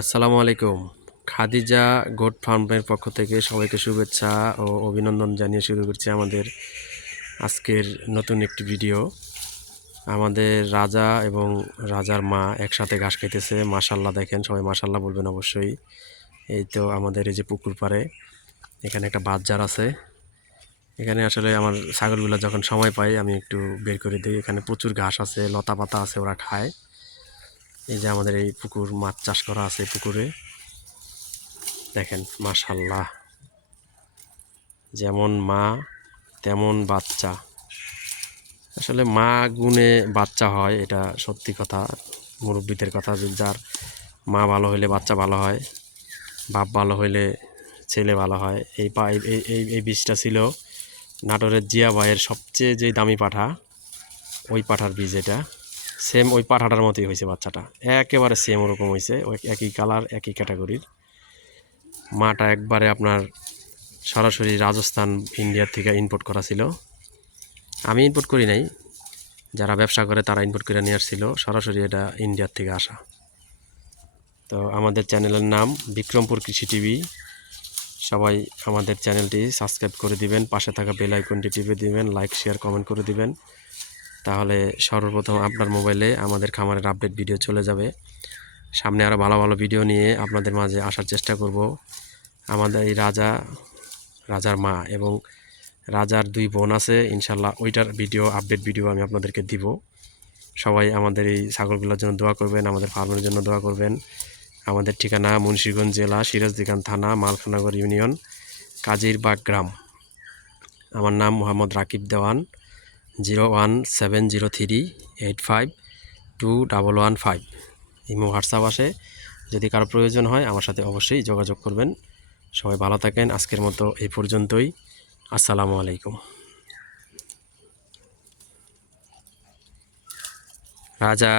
আসসালামু আলাইকুম। খাদিজা গোট ফার্মের পক্ষ থেকে সবাইকে শুভেচ্ছা ও অভিনন্দন জানিয়ে শুরু করছি আমাদের আজকের নতুন একটি ভিডিও। আমাদের রাজা এবং রাজার মা একসাথে ঘাস খাইতেছে। মাশাল্লাহ দেখেন, সবাই মাশাল্লাহ বলবেন অবশ্যই। এই তো আমাদের এই যে পুকুর পাড়ে, এখানে একটা বাজার আছে। এখানে আসলে আমার ছাগলগুলো যখন সময় পাই, আমি একটু বের করে দিই। এখানে প্রচুর ঘাস আছে লতা পাতা আছে ওরা খায়। এই যে আমাদের এই পুকুর, মাছ চাষ করা আছে পুকুরে। দেখেন, মাশাল্লাহ। যেমন মা, তেমন বাচ্চা। আসলে মা গুণে বাচ্চা হয়, এটা সত্যি কথা, মুরব্বীদের কথা। যে যার মা ভালো হইলে বাচ্চা ভালো হয়, বাপ ভালো হইলে ছেলে ভালো হয়। এই পা এই, এই- বীজটা ছিল নাটোরের জিয়া ভাইয়ের সবচেয়ে যে দামি পাঠা, ওই পাঠার বীজ এটা। সেম ওই পাঠাটার মতোই হয়েছে বাচ্চাটা। একেবারে সেম ওরকম হয়েছে, ওই একই কালার একই ক্যাটাগরির মাটা একবারে আপনার সরাসরি রাজস্থান ইন্ডিয়ার থেকে ইম্পোর্ট করা ছিল। আমি ইম্পোর্ট করি নাই, যারা ব্যবসা করে তারা ইম্পোর্ট করে নিয়ে আসছিল, সরাসরি এটা ইন্ডিয়ার থেকে আসা। তো আমাদের চ্যানেলের নাম বিক্রমপুর কৃষি টিভি। সবাই আমাদের চ্যানেলটি সাবস্ক্রাইব করে দিবেন, পাশে থাকা বেল আইকনটি টিপে দিবেন লাইক শেয়ার কমেন্ট করে দিবেন। তাহলে সর্বপ্রথম আপনার মোবাইলে আমাদের খামারের আপডেট ভিডিও চলে যাবে। সামনে আরও ভালো ভালো ভিডিও নিয়ে আপনাদের মাঝে আসার চেষ্টা করব। আমাদের এই রাজা, রাজার মা এবং রাজার দুই বোন আছে ইনশাল্লাহ ওইটার ভিডিও আপডেট ভিডিও আমি আপনাদেরকে দিব। সবাই আমাদের এই ছাগলগুলোর জন্য দোয়া করবেন, আমাদের ফার্মের জন্য দোয়া করবেন। আমাদের ঠিকানা মুন্সিগঞ্জ জেলা সিরাজদিকান থানা মালখানগর ইউনিয়ন, কাজিরবাগ গ্রাম। আমার নাম Mohammad Rakib Dewan. Zero one seven zero three eight five two double one five. Imo WhatsApp আসে। যদি কারও প্রয়োজন হয় আমার সাথে অবশ্যই যোগাযোগ করবেন। সবাই ভালো থাকেন। আজকের মতো এই পর্যন্তই। আসসালামু আলাইকুম। রাজা